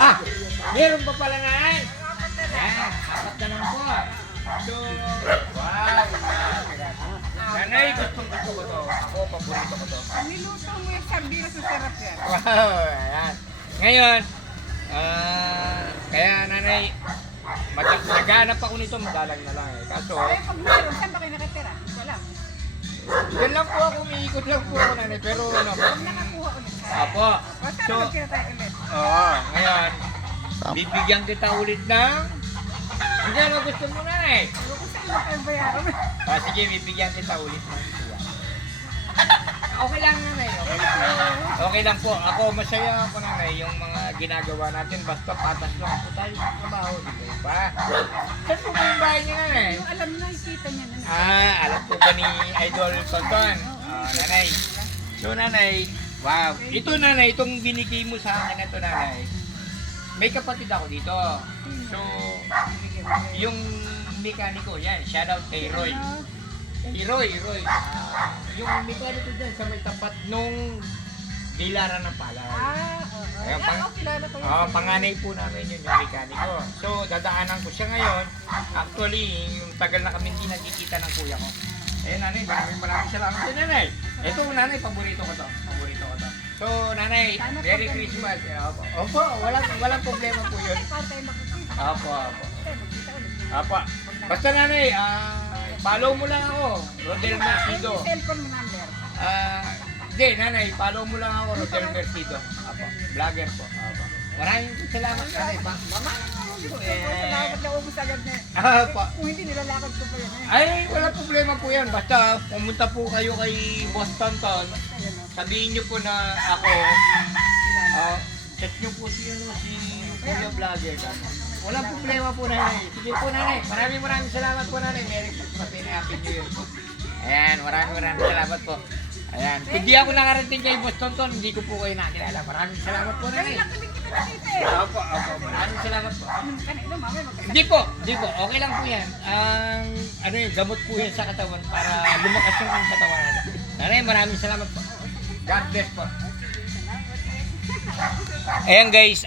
Ah, meron pa pala na ay. Ayan, apat na lang po. So, wow. Nanay, gusto ko to. Ako, paborito ko to. Niluto mo yung sardinas sa sarap yan. Wow, ayan. Ngayon, kaya nanay, naghanap ako nito, madalang na lang eh. Kaso, Eh, pag meron, saan ba kayo nakatira? Wala. yan lang po ako, umiikot lang po ako nanay. Pero ano, Pag nakakuha ulit. apo. O, saan So, magkita tayo ulit? oo, ngayon, bibigyan kita ulit ng, hindi ano gusto mo nanay? Ewan ko saan ba tayo bayaran? Sige, bibigyan kita ulit ng tuwa. Okay lang nanay, okay lang. Okay lang po, ako masaya ako nanay yung mga ginagawa natin, basta patas lang po tayo sa trabaho, di ba? Saan po ba yung bahay niya nanay? Yung alam na, ikita niya na. Alam po ba ni Idol Tonton? Nanay. So nanay, wow. Ito nanay, itong binigay mo sa akin na ito nanay. May kapatid ako dito. So, yung mekaniko, yan, shoutout kay Roy. Kay Roy. Yung mekaniko dyan sa may tapat nung dilaran ng palay. Oo. Ayun, Yan, kilala ko yun. Panganay po namin yun yung mekaniko. So, dadaanan ko siya ngayon. Actually, yung tagal na kami hindi nagkikita ng kuya ko. Eh, nanay, maraming salamat sa nanay. Ito, nanay, paborito ko to. So, nanay, Merry Christmas. Opo, walang problema po yun. Para tayo makikita. Opo. Tayo magkita ulit. Opo. Basta nanay, follow mo lang ako, Rodel Mercido. Yung cellphone mo number. Hindi, nanay, follow mo lang ako, Rodel Mercido. Opo, vlogger po. Opo. Maraming salamat, nanay. Mama. Salamat na ubus agad na. Opo. Kung hindi nilalakad ko pa yan. Ay, wala problema po yan. Basta pumunta po kayo kay Boss Tonton. Sabihin niyo po na ako, check niyo po si Kuya Vlogger. Walang problema po nanay. Sige po nanay. Maraming salamat po nanay. Merry Christmas and Happy New Year po. Ayan, maraming salamat po. Ayan, kung di ako nakarating kay Boss Tonton, hindi ko po kayo nakilala. Maraming salamat po nanay. Kailan kami kita nakita eh. Opo. Maraming salamat po. Kanina, mamaya magkakita. Hindi po. Okay lang po yan. Ang gamot po yan sa katawan para lumakas yung katawan natin. Nanay, maraming salamat po. God bless po. Ayan guys,